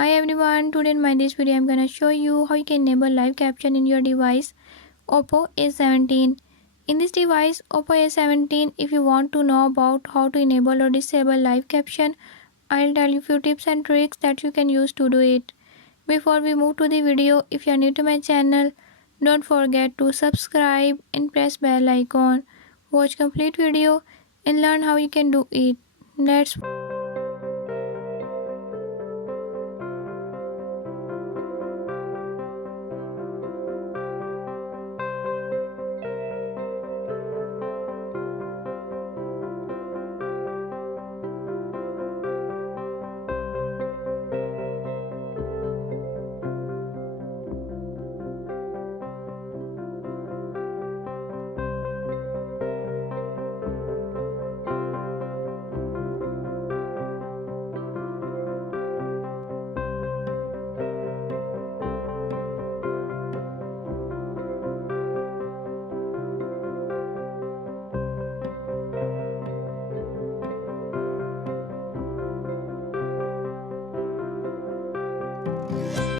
Hi everyone, today in this video I'm gonna show you how you can enable live caption in your device Oppo A17. In this device Oppo A17, if you want to know about how to enable or disable live caption, I'll tell you few tips and tricks that you can use to do it. Before we move to the video, if you are new to my channel, don't forget to subscribe and press bell icon. Watch complete video and learn how you can do it. Let's